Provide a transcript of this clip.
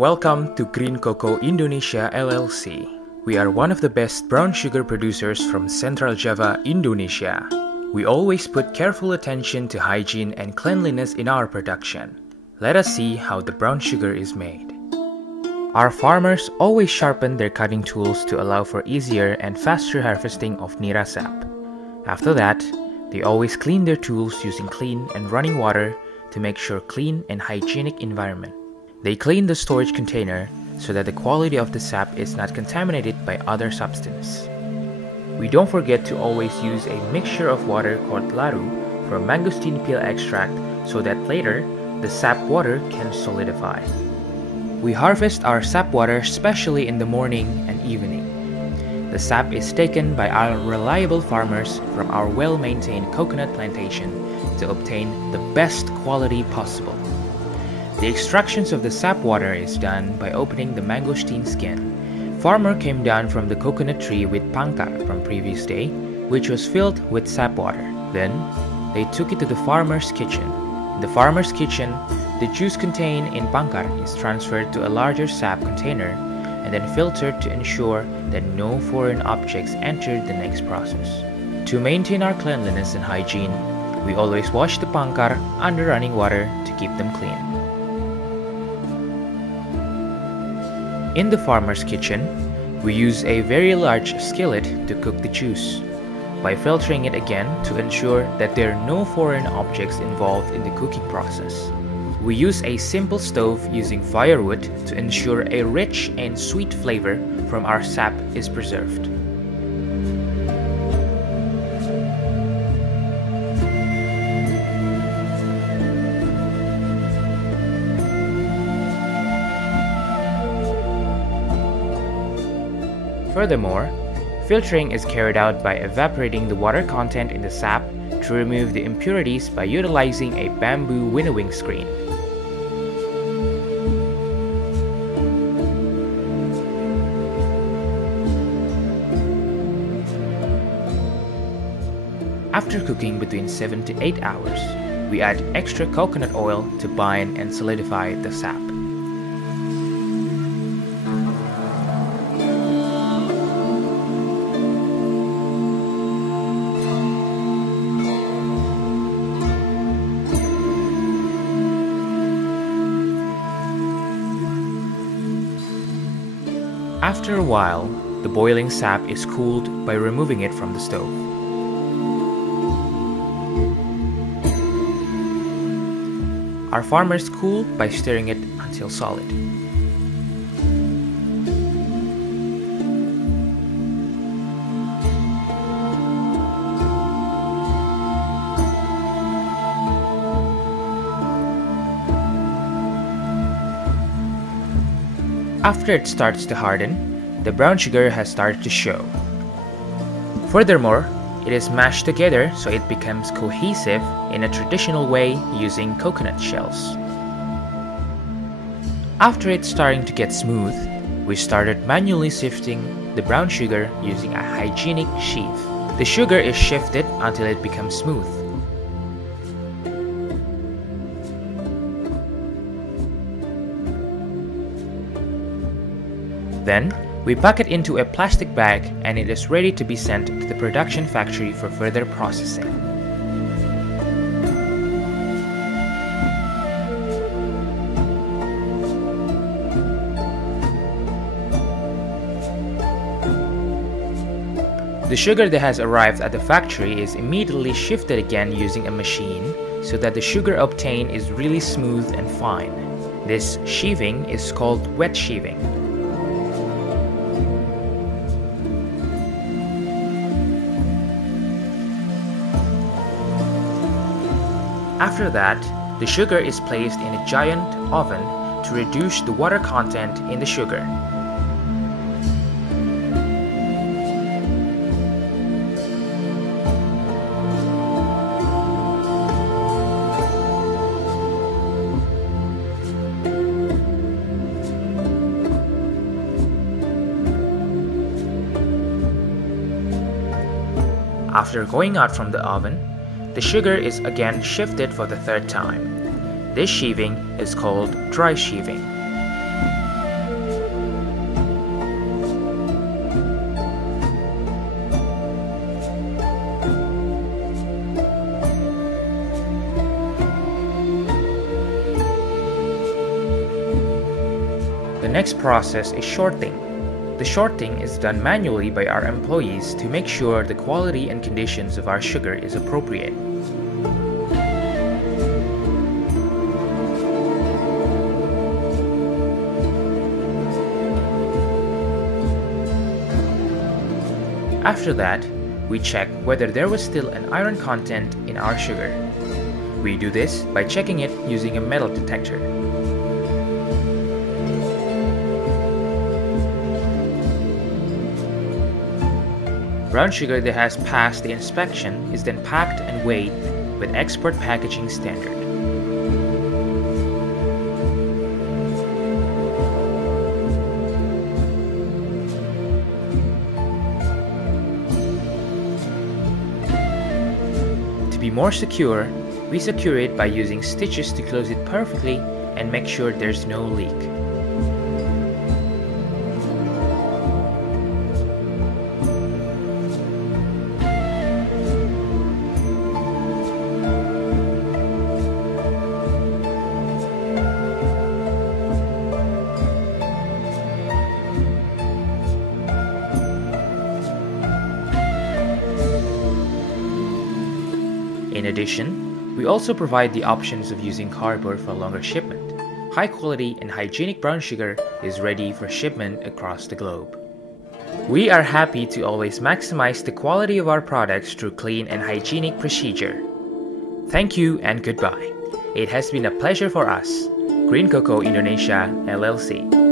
Welcome to Green Coco Indonesia LLC. We are one of the best brown sugar producers from Central Java, Indonesia. We always put careful attention to hygiene and cleanliness in our production. Let us see how the brown sugar is made. Our farmers always sharpen their cutting tools to allow for easier and faster harvesting of nira sap. After that, they always clean their tools using clean and running water to make sure clean and hygienic environment. They clean the storage container so that the quality of the sap is not contaminated by other substances. We don't forget to always use a mixture of water called laru from mangosteen peel extract so that later the sap water can solidify. We harvest our sap water especially in the morning and evening. The sap is taken by our reliable farmers from our well-maintained coconut plantation to obtain the best quality possible. The extractions of the sap water is done by opening the mangosteen skin. Farmer came down from the coconut tree with pangkar from previous day, which was filled with sap water. Then, they took it to the farmer's kitchen. In the farmer's kitchen, the juice contained in pangkar is transferred to a larger sap container and then filtered to ensure that no foreign objects entered the next process. To maintain our cleanliness and hygiene, we always wash the pangkar under running water to keep them clean. In the farmer's kitchen, we use a very large skillet to cook the juice, by filtering it again to ensure that there are no foreign objects involved in the cooking process. We use a simple stove using firewood to ensure a rich and sweet flavor from our sap is preserved. Furthermore, filtering is carried out by evaporating the water content in the sap to remove the impurities by utilizing a bamboo winnowing screen. After cooking between 7 to 8 hours, we add extra coconut oil to bind and solidify the sap. After a while, the boiling sap is cooled by removing it from the stove. Our farmers cool by stirring it until solid. After it starts to harden, the brown sugar has started to show. Furthermore, it is mashed together so it becomes cohesive in a traditional way using coconut shells. After it's starting to get smooth, we started manually sifting the brown sugar using a hygienic sieve. The sugar is shifted until it becomes smooth. Then, we pack it into a plastic bag and it is ready to be sent to the production factory for further processing. The sugar that has arrived at the factory is immediately shifted again using a machine so that the sugar obtained is really smooth and fine. This sheaving is called wet sheaving. After that, the sugar is placed in a giant oven to reduce the water content in the sugar. After going out from the oven, the sugar is again shifted for the third time. This sheaving is called dry sheaving. next process is sorting. The sorting is done manually by our employees to make sure the quality and conditions of our sugar is appropriate. After that, we check whether there was still an iron content in our sugar. We do this by checking it using a metal detector. Brown sugar that has passed the inspection is then packed and weighed with export packaging standard. To be more secure, we secure it by using stitches to close it perfectly and make sure there's no leak. In addition, we also provide the options of using cardboard for longer shipment. High quality and hygienic brown sugar is ready for shipment across the globe. We are happy to always maximize the quality of our products through clean and hygienic procedure. Thank you and goodbye. It has been a pleasure for us. Green Coco Indonesia LLC.